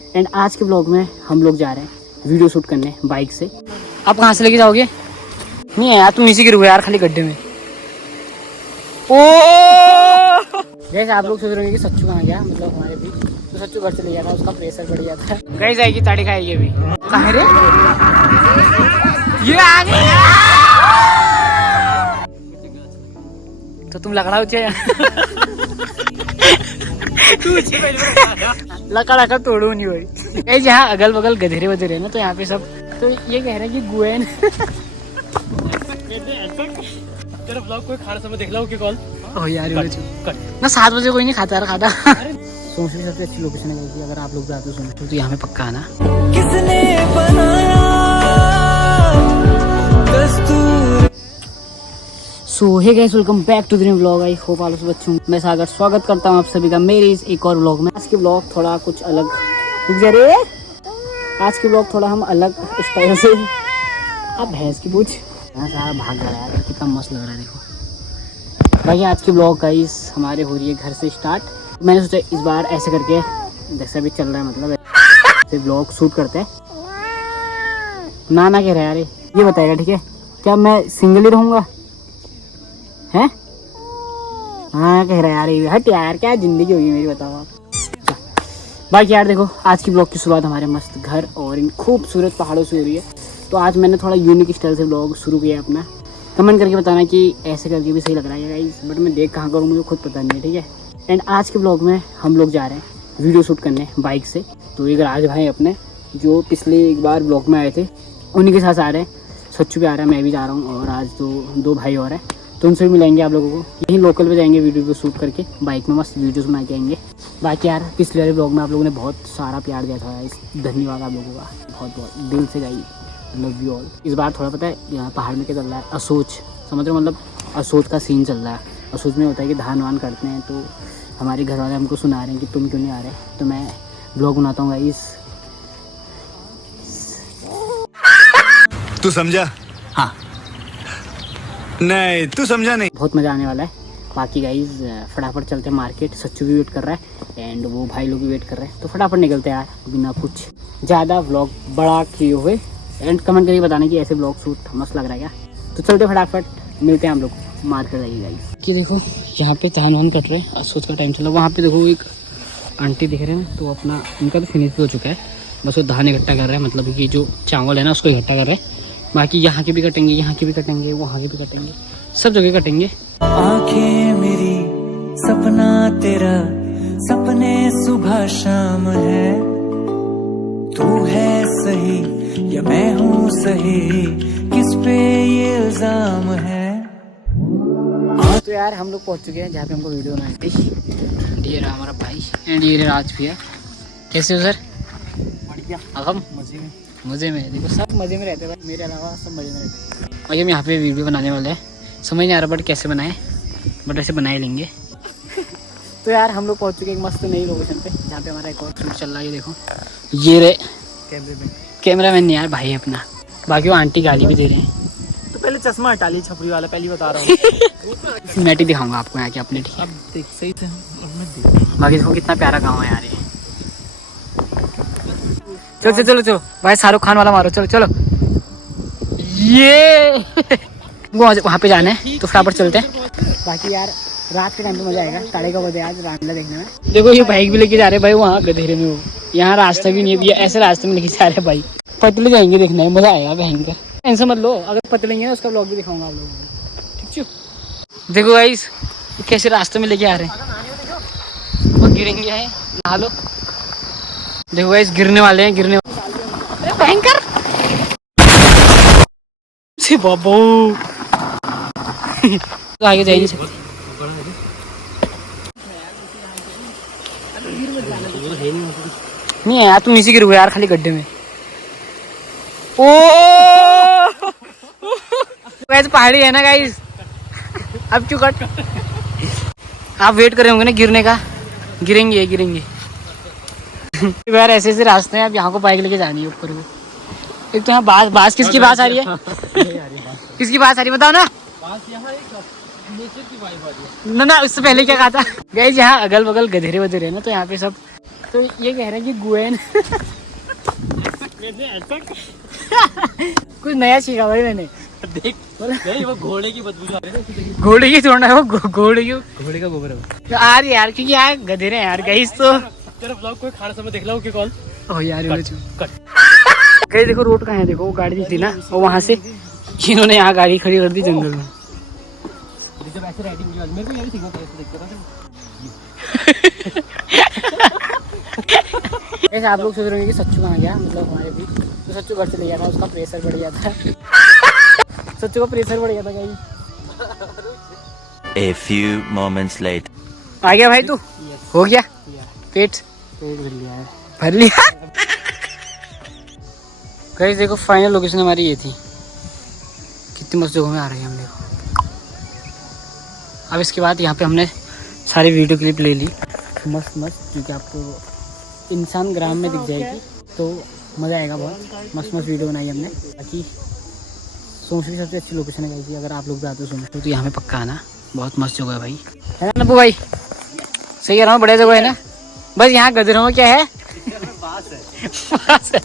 And आज के blog में हम लोग जा रहे हैं वीडियो शूट करने बाइक से। आप कहाँ से लेके जाओगे? नहीं यार तुम नीचे गिर गए यार खाली गड्ढे में। ओ जैसे आप लोग सोच रहे होंगे कि सच्चू कहाँ गया, मतलब हमारे भी तो सच्चू घर चले जाता है, उसका प्रेशर बढ़ जाता है। गई जाएगी ताड़ी खाएगी अभी। कहाँ रे ये आ गया तो तुम लकड़ा उचे लकड़ा का तोड़ू नहीं हुई। जहाँ अगल बगल गधेरे वधेरे है ना, तो यहाँ पे सब तो ये कह रहे हैं कि गुएन तेरा ब्लॉग कोई खाना समय देख लो कि कॉल यार ना 7 बजे कोई नहीं खाता खाता। सोचने सबसे अच्छी लोकेशन है, अगर आप लोग जाते हो सोचते तो यहाँ पे पक्का आना। किसने बनाया so hey guys, welcome back to the new vlog. I hope आप सब अच्छे होंगे। मैं सागर स्वागत करता हूँ आप सभी का मेरे इस एक और व्लॉग में। आज के व्लॉग थोड़ा कुछ अलग आज के व्लॉग थोड़ा हम अलग स्टाइल से। आप भैंस की पूछ सारा भाग रहा है यार, कितना मस्त लग रहा है देखो भाई। आज के ब्लॉग गाइस हमारे हो रही है घर से स्टार्ट। मैंने सोचा इस बार ऐसे करके जैसा भी चल रहा है मतलब ऐसे ब्लॉग शूट करते हैं। नाना कह रहा है यार ये बताएगा ठीक है, क्या मैं सिंगल ही रहूँगा हैं? हाँ कह रहा है यार ये, हट यार क्या जिंदगी होगी मेरी बताओ आप। बाकी यार देखो आज की ब्लॉग की शुरुआत हमारे मस्त घर और इन खूबसूरत पहाड़ों से हो रही है। तो आज मैंने थोड़ा यूनिक स्टाइल से ब्लॉग शुरू किया अपना। कमेंट करके बताना कि ऐसे करके भी सही लग रहा है गाइस, बट मैं देख कहाँ करूँ मुझे खुद पता नहीं है ठीक है। एंड आज के ब्लॉग में हम लोग जा रहे हैं वीडियो शूट करने बाइक से। तो एक राज भाई अपने जो पिछले एक बार ब्लॉग में आए थे उन्हीं के साथ आ रहे हैं। सच्चू भी आ रहा है, मैं भी जा रहा हूँ और आज तो 2 भाई और हैं, तो उनसे भी मिलेंगे आप लोगों को। यहीं लोकल पे जाएंगे वीडियो को शूट करके, बाइक में मस्त वीडियोस बना के आएंगे। बाकी यार पिछले वाले ब्लॉग में आप लोगों ने बहुत सारा प्यार दिया था गाइस, धन्यवाद आप लोगों का बहुत बहुत दिल से गाइस, लव यू ऑल। इस बार थोड़ा पता है यहाँ पहाड़ में क्या चल रहा है, असोच समझ रहे हो, मतलब असोच का सीन चल रहा है। असोच में होता है कि धान वान करते हैं, तो हमारे घर वाले हमको सुना रहे हैं कि तुम क्यों नहीं आ रहे, तो मैं ब्लॉग बनाता हूँ गाइस। तू समझा? हाँ नहीं तू समझा नहीं। बहुत मज़ा आने वाला है। बाकी गाइज फटाफट चलते हैं मार्केट। सच्चू भी वेट कर रहा है एंड वो भाई लोग भी वेट कर रहे हैं, तो फटाफट निकलते हैं यार बिना कुछ ज़्यादा व्लॉग बड़ा किए हुए। एंड कमेंट करके बताना कि ऐसे ब्लॉग शूट मस्त लग रहा है क्या। तो चलते फटाफट मिलते हैं हम लोग मार्केट जाइए गाइज। कि देखो यहाँ पे धान वान कट रहे हैं, सोच का टाइम चला। वहाँ पे देखो एक आंटी दिख रहे हैं, तो अपना उनका तो फिनिश भी हो चुका है, बस वो धान इकट्ठा कर रहे हैं, मतलब कि जो चावल है ना उसको इकट्ठा कर रहे हैं। बाकी यहाँ के भी कटेंगे, यहाँ के भी कटेंगे, वहाँ के भी कटेंगे, सब जगह कटेंगे। आंखें मेरी सपना तेरा, सपने सुबह शाम है, तू है सही या मैं हूँ सही, किस पे ये इल्जाम है। तो यार हम लोग पहुँच चुके हैं जहाँ पे हमको वीडियो बनानी थी। ये रहा हमारा भाई एंड ये राज भी है। कैसे हो सर? बढ़िया। हम मज़े में देखो, सब मज़े में रहते हैं भाई, मेरे अलावा सब मज़े में रहते हैं। भाई हम यहाँ पे वीडियो बनाने वाले हैं, समझ नहीं आ रहा बट कैसे बनाए, बट ऐसे बना ही लेंगे। तो यार हम लोग पहुँच चुके हैं एक मस्त नई लोकेशन पे जहाँ पे हमारा एक और शूट चल रहा है। ये देखो ये रे कैमरा मैन नहीं यार भाई अपना। बाकी वो आंटी गाली भी दे रहे हैं, तो पहले चश्मा हटा ली छपरी वाला, पहले बता रहा हूँ। नेट ही दिखाऊंगा आपको यहाँ के अपने, ठीक है। अब देख सही थे। बाकी देखो कितना प्यारा गाँव है यार ये। चलो चलो चलो चलो भाई, शाहरुख खान वाला मारो, चलो चलो। ये वहाँ पे जाना है तो फटाफट चलते हैं। बाकी यार रात के टाइम पे मजा आएगा, 11:30 बजे आज रामलीला देखने में। देखो ये बाइक भी लेके जा रहे हैं भाई वहाँ गधेरे में, वो यहाँ रास्ता भी नहीं है, ऐसे रास्ते में लेके जा रहे हैं भाई। पतले जाएंगे देखने में, मजा आएगा भयंकर। टेंशन मत लो, अगर पतले हैं उसका ब्लॉग भी दिखाऊंगा आप लोगों को, ठीक है। देखो गाइस कैसे रास्ते में लेके आ रहे हैं, वो गिरेंगे है, नहा लो। देखो गाइस गिरने वाले हैं, गिरने वाले भयंकर बाबू। तो आगे जा ही नहीं सकते। नहीं है यार तुम नीचे गिर गए यार खाली गड्ढे में। ओ वैसे पहाड़ी है ना गाइस, अब क्यों कट। आप वेट कर रहे होंगे ना गिरने का, गिरेंगे गिरेंगे यार। ऐसे ऐसे रास्ते हैं, अब यहाँ को बाइक लेके जानी है ऊपर को। एक तो यहाँ बास किसकी बात आ रही है? किसकी बात आ रही है बताओ ना। ना ना उससे पहले क्या कहा था गाइस, यहाँ अगल बगल गधेरे वधेरे है ना, तो यहाँ पे सब तो ये कह रहे हैं कि गुएन कुछ नया सीखा भाई मैंने। देख नहीं वो घोड़े की बदबू आ रही है। घोड़े की थोड़ा है वो, घोड़े की घोड़े का गोबर है। यार यार क्योंकि यार गधे रहे यार गाइस तो। तेरा ब्लॉग कोई खाना समय देख लो कि कॉल ओ यार कट। गाइस देखो रोड कहाँ है, देखो वो गाड़ी दिख रही ना, और वहाँ से इन्होंने यहाँ गाड़ी खड़ी कर दी जंगल में। जब ऐसे राइडिंग की मेरे को ये भी सीखना था, ऐसे देखते था। ऐसे आप लोग सोच रहे होंगे कि सच्चू कहाँ गया, मतलब हमारे भी तो सच्चू घर चले गया था, उसका प्रेशर बढ़ गया था। सच्चू का प्रेशर बढ़ गया था guys. A few moments later. आ गया भाई तू? हो गया पेट भर लिया है। भर लिया। गाइस देखो फाइनल लोकेशन हमारी ये थी। कितनी मस्त जगह में आ रही है हम देखो। अब इसके बाद यहाँ पे हमने सारी वीडियो क्लिप ले ली मस्त मस्त, क्योंकि आपको इंसान ग्राम में दिख जाएगी तो मज़ा आएगा बहुत। मस्त मस्त वीडियो बनाई हमने। बाकी सोमशेर की सबसे अच्छी लोकेशन है गाइस, अगर आप लोग भी आते हो सोमशेर तो यहाँ पे पक्का आना, बहुत मस्त जगह है भाई, है ना नब्बू भाई? सही कह रहा हूँ, बढ़िया जगह है ना। बस यहाँ गजरों में क्या है, बास है।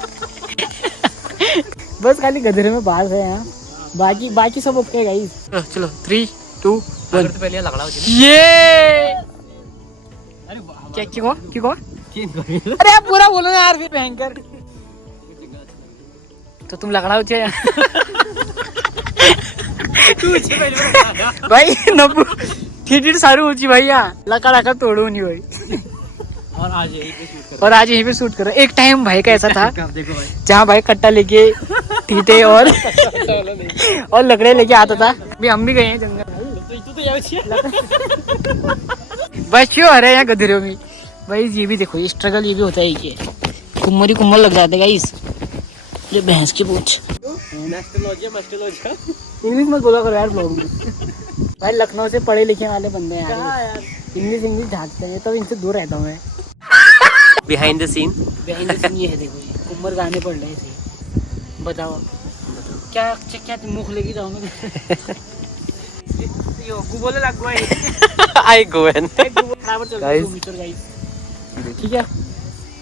बस खाली गधरे में बास है यहाँ, बाकी सब ओके गाइस। चलो 3 2 1 तो पहले लगड़ा हो ये क्या क्यों अरे आप पूरा बोलो ना यार, फिर भयंकर तो तुम लगड़ा हो भाई नब्बू ठीक सारू ऊंची भाई यहाँ लका तोड़ू नहीं भाई। और आज यहीं पे शूट करो। एक टाइम भाई का ऐसा था देखो भाई, जहाँ भाई कट्टा लेके तीते और लकड़े लेके आता था। अभी हम भी गए हैं जंगल। बस क्यों आ रहे हैं यहाँ गधेरों में भाई। ये भी देखो, ये स्ट्रगल ये भी होता है, ये कुम्मर लग जाते हैं गाइस। ये भैंस की पूंछ। इंग्लिश मत बोला करो यार ब्लॉग में। भाई लखनऊ से पढ़े लिखे वाले बंदे हैं यार, इंग्लिश झाँकते हैं, तब इनसे दूर रहता हूँ मैं। बिहाइंड द सीन ये है देखो, ये कुम्मर गाने पड़ रहे हैं। बताओ क्या मुख लेके जाओ बोले लग गया। आई गोएन गाइस ठीक है।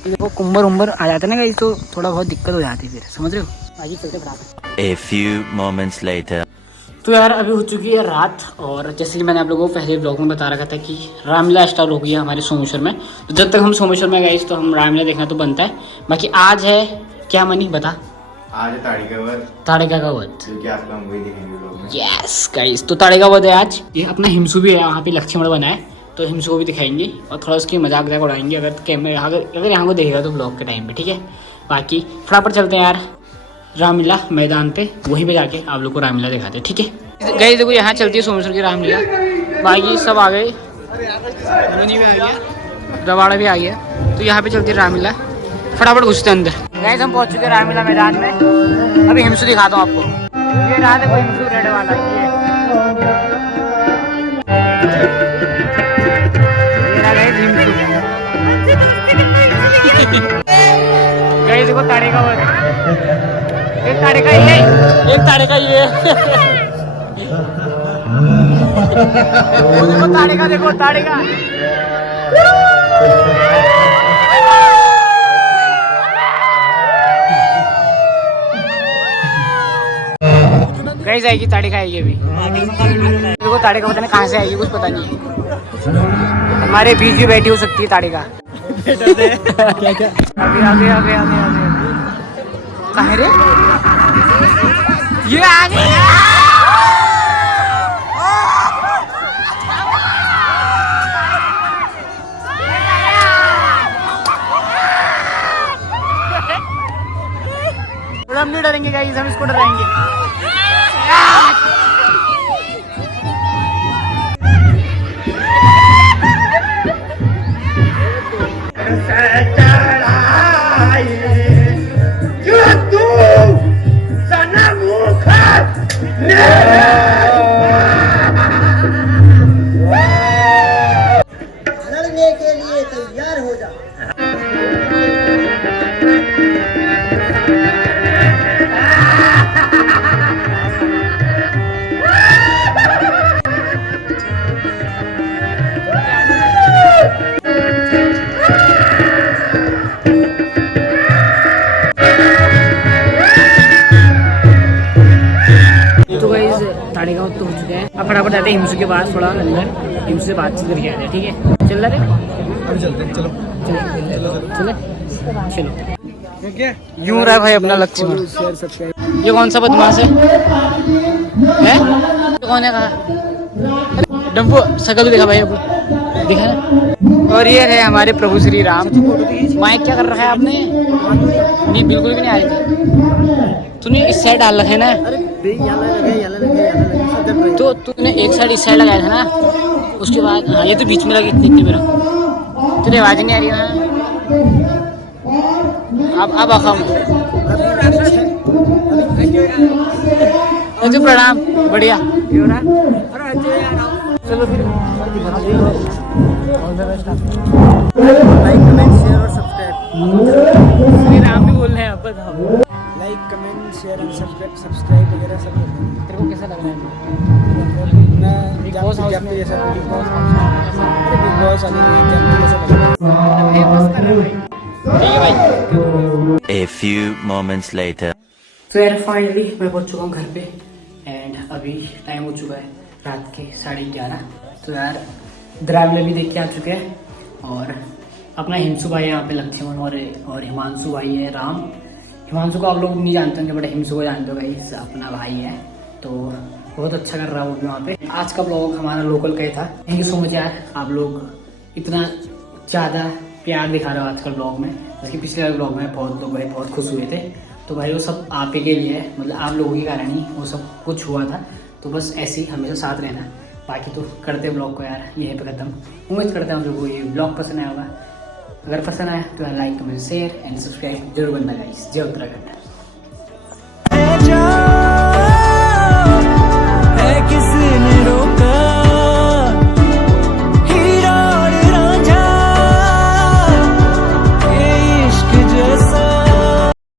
देखो कुम्बर उम्बर आ जाते ना गाइस, तो थोड़ा बहुत दिक्कत हो जाती है, फिर समझ रहे हो। आगे चलते फटाफट। A few moments later. तो यार अभी हो चुकी है रात, और जैसे कि मैंने आप लोगों को पहले ब्लॉग में बता रखा था कि रामलीला स्टार्ट हो गई है हमारे सोमेश्वर में। तो जब तक हम सोमेश्वर में गए तो हम रामलीला देखना तो बनता है। बाकी आज है क्या मनी बता? आज ताड़िका का वध, क्योंकि आप लोग वही देखेंगे लोग। यस गाइस, तो ताड़िका वध है आज। ये अपना हिमसू भी है वहाँ पे, लक्ष्मण बना है, तो हिमसू को भी दिखाएंगे और थोड़ा उसकी मजाक उड़ाएंगे अगर कैमरा अगर यहाँ को देखेगा तो ब्लॉग के टाइम पे, ठीक है। बाकी फटाफट चलते हैं यार रामलीला मैदान पे, वहीं पे जाके आप लोग को रामलीला दिखाते हैं, ठीक है। गई देखो यहाँ चलती है सोमेश्वर की रामलीला। बाकी सब आ गए, मुनि भी आ गया, रवाड़ा भी आ गया, तो यहाँ पे चलती है रामलीला। फटाफट घुसते हैं अंदर। गाइस हम पहुँच चुके हैं रामलीला मैदान में। अभी हिमसू दिखाता हूँ आपको। ये रहा देखो हिमसू रेड वाला, ये रहा हिमसू। गाइस देखो ताड़िका वध, एक ताड़िका ये, एक ताड़िका ये। देखो ताड़िका, देखो ताड़िका। गाइस आएगी ताड़िका, आएगी अभी। देखो ताड़िका पता नहीं कहाँ से आएगी, कुछ पता नहीं है। हमारे बीच भी बैठी हो सकती है ताड़िका। क्या आगे कहाँ रे? ये आ गई। हम नहीं डरेंगे गाइस, हम इसको डराएंगे। लड़ने के लिए तैयार हो जा। फटाफट जाते हैं हिमसू के पास, थोड़ा अंदर हिमसू से बातचीत करके आते हैं, ठीक है? चल रहे अभी चलते हैं, चलो चलो। यूं रहा भाई अपना लक्ष्मण। ये कौन सा बदमाश है? ये कौन है? कहा डम्बू शकल देखा भाई, अब दिखा ना। और ये है हमारे प्रभु श्री राम। माइक क्या कर रखा है आपने? नहीं बिल्कुल भी नहीं आ रही थी। तूने इस साइड डाल रखा है ना, तो तूने एक साइड इस साइड लगाया था ना, उसके बाद हाँ ये तो बीच में लगी इतनी मेरा, तुझे आवाज नहीं आ रही ना। अब आखम प्रणाम, बढ़िया। चलो फिर लाइक कमेंट शेयर और सब्सक्राइब। श्री राम भी बोल रहे हैं, बताओ लाइक कमेंट शेयर और सब्सक्राइब वगैरह सब। तेरे को कैसा लग रहा है? मैं बिग बॉस हाउस में जैसा बिग बॉस ठीक है भाई। A few moments later. तो यार फाइनली मैं पहुंच चुका हूँ घर पे एंड अभी टाइम हो चुका है रात के 11:30। तो यार द्रावले भी देख के आ चुके हैं और अपना हिमसू भाई यहाँ पे लक्ष्मण और हिमांशु भाई है राम। हिमांशु को आप लोग नहीं जानते होंगे बट हिमसू को जानते हो भाई, अपना भाई है। तो बहुत अच्छा कर रहा है वो भी वहाँ पे। आज का ब्लॉग हमारा लोकल का ही था। थैंक यू सो मच यार, आप लोग इतना ज़्यादा प्यार दिखा रहे हो आजकल ब्लॉग में, जैसे पिछले वाले ब्लॉग में बहुत लोग भाई बहुत खुश हुए थे। तो भाई वो सब आप ही के लिए, मतलब आप लोगों के कारण ही वो सब कुछ हुआ था। तो बस ऐसे ही हमेशा साथ रहना। बाकी तो करते ब्लॉग को यार यहीं पे ख़त्म। उम्मीद करते हैं आप लोगों को ये ब्लॉग पसंद आया होगा। अगर पसंद आया तो like comment share and subscribe जरूर करना गाइस। जय उत्तराखंड।